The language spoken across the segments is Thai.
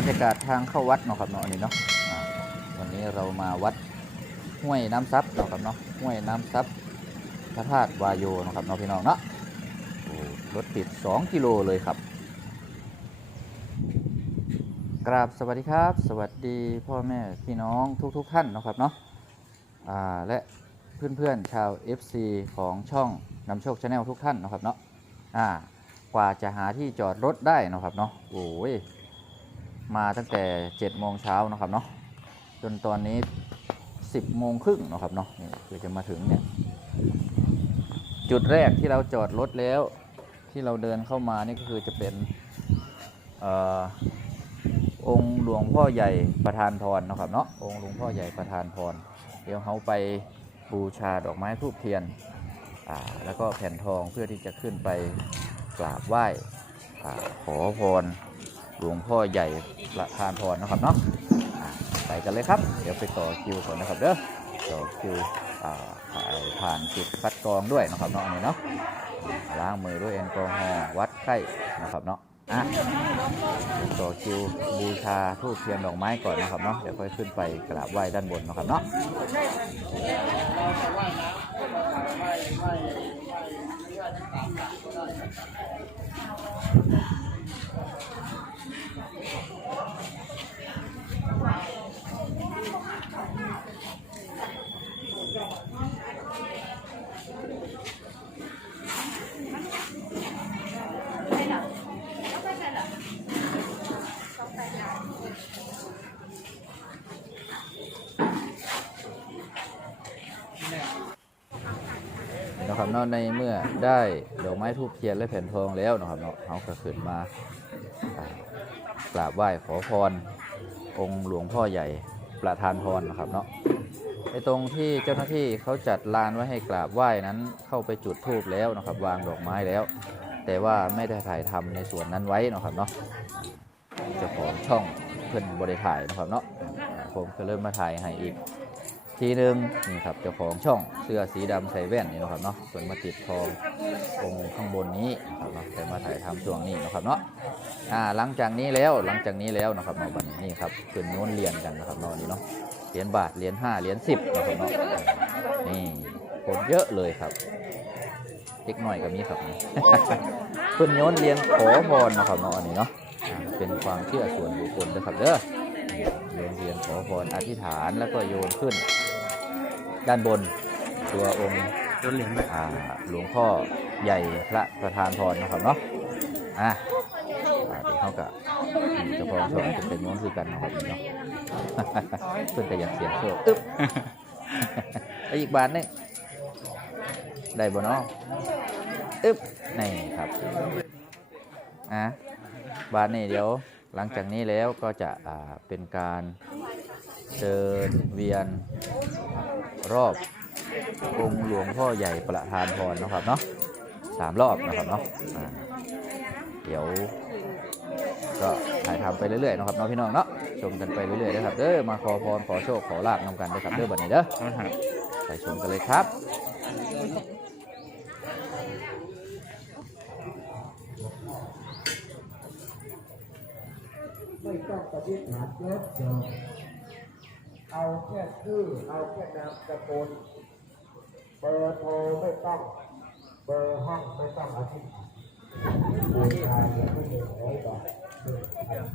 รรยากาศทางเข้าวัดเนาะครับเนาะนนี้เนาะวันนี้เรามาวัดห้วยน้ำซับเนาะครับเนาะห้วยน้ำซับพระธาตุวายโยเนาะครับเนาะพี่น้องเนาะรถติด 2 กิโลเลยครับ กราบสวัสดีครับ สวัสดีพ่อแม่พี่น้องทุกๆทท่านเนาะครับเนาะอ่าและเพื่อนๆชาว FC ของช่องนำโชคชาแนลทุกท่านเนาะครับเนาะอ่ากว่าจะหาที่จอดรถได้เนาะครับเนาะโอ้ย มาตั้งแต่7โมงเช้านะครับเนาะจนตอนนี้ 10โมงครึ่งนะครับเนาะนี่คือจะมาถึงเนี่ยจุดแรกที่เราจอดรถแล้วที่เราเดินเข้ามานี่ก็คือจะเป็นอองค์หลวงพ่อใหญ่ประธานพรนะครับเนาะองค์หลวงพ่อใหญ่ประธานพรเดี๋ยวเขาไปบูชาดอกไม้ทูบเทียนแล้วก็แผ่นทองเพื่อที่จะขึ้นไปกราบไหว้อขอพร หลวงพ่อใหญ่ประธานพรนะครับเนาะไปกันเลยครับ เดี๋ยวไปต่อคิวก่อนนะครับเด้อต่อคิวอ่าผ่านจุดคัดกรองด้วยนะครับเนาะนนี้เนาะล้างมือด้วยแอลกอฮอล์วัดไข้นะครับเนาะอะต่อคิวบูชาทูบเทียนดอกไม้ก่อนนะครับเนาะเดี๋ยวค่อยขึ้นไปกราบไหว้ด้านบนนะครับเนาะ นะครับเนาะในเมื่อได้ดอกไม้ทูบเทียนและแผ่นทองแล้วนะครับเนาะเขาก็ขึ้นมากราบไหว้ขอพร องค์หลวงพ่อใหญ่ประธานพรนะครับเนาะในตรงที่เจ้าหน้าที่เขาจัดลานไว้ให้กราบไหว้นั้นเข้าไปจุดธูปแล้วนะครับ วางดอกไม้แล้ว แต่ว่าไม่ได้ถ่ายทำในส่วนนั้นไว้นะครับเนาะเจ้าของช่องเพื่อนบริถ่ายนะครับเนาะผมก็เริ่มมาถ่ายให้อีก ทีหนึ่งนี่ครับเจ้าของช่องเสื้อสีดำใส่แว่นนี่นะครับเนาะส่วนมาติดทององค์ข้างบนนี้นะครับเนาะแต่มาถ่ายทำช่วงนี้นะครับเนาะอ่าหลังจากนี้แล้วหลังจากนี้แล้วนะครับเนาะบัดนี้นี่ครับเป็นโน้นเรียนกันนะครับเนาะนี่เนาะเหรียญบาทเหรียญห้าเหรียญสิบนะครับเนาะนี่คนเยอะเลยครับเล็กหน่อยก็มีครับเพิ่นโยนเรียนขอพรนะครับเนาะนนี้เนาะเป็นความเชื่อส่วนบุคคลนะครับเด้อโยนเทียนขอพรอธิษฐานแล้วก็โยนขึ้น ด้านบน ตัวองค์รถเหรียญแบบอ่าหลวงพ่อใหญ่พระประธานพรนะครับเนาะอะอ่าเดี๋ยวเขากับเจ้าของช่องจะเป็นโน้นคือกันเนาะครับนี่เนาะเพื่อนก็อยากเสียงโชคอึ๊บแล้วอีกบาทหนึงได้บ่เนาะอึ๊บนี่ครับอะบาทนี่เดี๋ยวหลังจากนี้แล้วก็จะอ่าเป็นการเดินเวียน รอบองค์หลวงพ่อใหญ่ประธานพรนะครับเนาะสามรอบนะครับเนาะเดี๋ยว ก็ถ่ายทำไปเรื่อยๆนะครับเน้องพี่น้องเนาะชมกันไปเรื่อยๆนะครับเด้อมาขอพรขอโชคขอลาบนำกันเด้อครับเด้อบัดนี้เด้อไปชมกันเลยครับไม่ต้องปฏิฐานเยอะจบ เอาแค่ชื่อ เอาแค่นามสกุลเบอร์โทรไม่ต้อง เบอร์ห้องไม่ต้องอธิษฐานบูชาเหรียญไม่หนึ่งร้อยบาท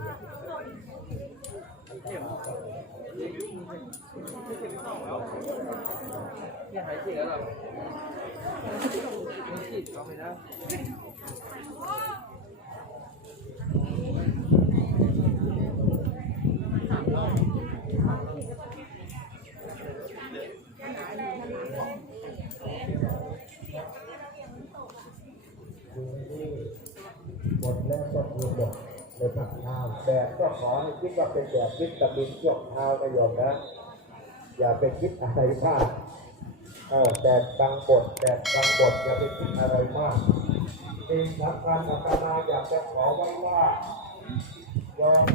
หมดแล้วก็คือหมดในผักเท้า แบบก็ขอให้คิดว่าเป็นแบบวิตามินช่วงเท้านะโยมนะ อย่าไปคิดอะไรมากเออแต่บางบทแต่บางบทอย่าไปคิดอะไรมากสิ่งสำคัญอาตมาอยากจะขอไว้ว่าโยม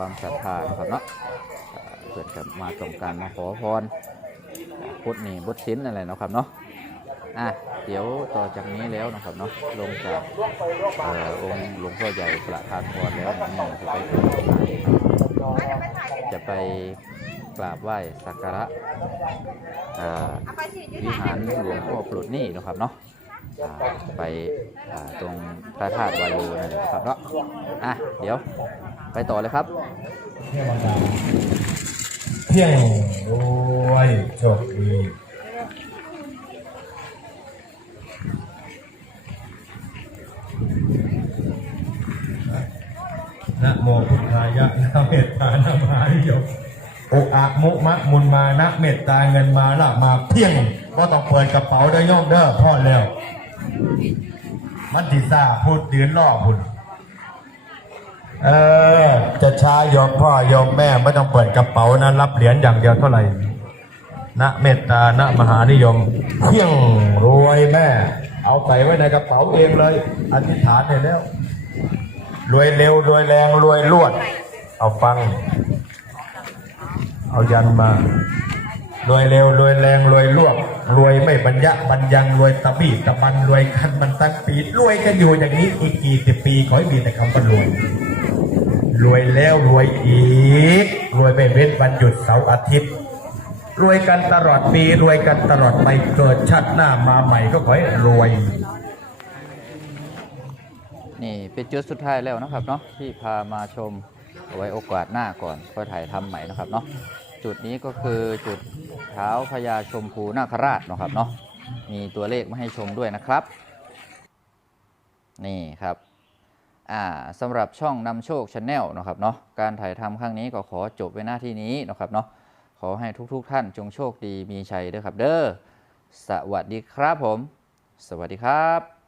ความศรัทธานะครับเนาะเพื่อนกับมาต้องการมาขอพรพุทธนี่บทศิลป์อะไรนะครับเนาะอะเดี๋ยวต่อจากนี้แล้วนะครับเนาะลงจากเอ่อองค์หลวงพ่อใหญ่ประธานพรแล้วนี่จะไปจะไปกราบไหว้สักการะวิหารหลวงพ่อปลดหนี้นะครับเนาะไปตรงพระธาตุวายโยนั่นแหละครับเนาะอะเดี๋ยว ไปต่อเลยครับเพียงด้วยโชคดีนะโมพุทธายะนะเมตตานะมหานิยมอุอะมุมะมุนมานะเมตตาเงินมาละมาเพียงก็ต้องเปิดกระเป๋าได้ย่อมเด้อพ่อแล้ว มันติซ่าพูดยืนล่อพุ่น เออ จะช้ายอมพ่อยอมแม่ไม่ต้องเปิดกระเป๋านะรับเหรียญอย่างเดียวเท่าไหร่นะเมตตานะมหานิยมเพียงรวยแม่ เอาใส่ไว้ในกระเป๋าเองเลย อธิษฐานเนี่ยแล้ว รวยเร็วรวยแรงรวยรวด เอาฟัง เอายันมารวยเร็วรวยแรงรวยรวดรวยไม่บรรยะบรรยังรวยตะบีตะบันรวยคันมันตั้งปีรวยกันอยู่อย่างนี้อีกกี่สิบปีขอให้มีแต่คำว่ารวย รวยแล้วรวยอีก รวยไม่เว้นวันหยุดเสาร์อาทิตย์ รวยกันตลอดปี รวยกันตลอดไปเกิดชาติหน้ามาใหม่ก็ขอให้รวย นี่เป็นจุดสุดท้ายแล้วนะครับเนาะที่พามาชมเอาไว้โอกาสหน้าก่อนค่อยถ่ายทำใหม่นะครับเนาะจุดนี้ก็คือจุดเท้าพญาชมพูนาคราชนะครับเนาะมีตัวเลขมาให้ชมด้วยนะครับ นี่ครับ สำหรับช่องนำโชคชาแนลนะครับเนาะการถ่ายทำครั้งนี้ก็ขอจบไว้หน้าที่นี้นะครับเนาะขอให้ทุกๆท่านจงโชคดีมีชัยเด้อครับเด้อสวัสดีครับผม สวัสดีครับ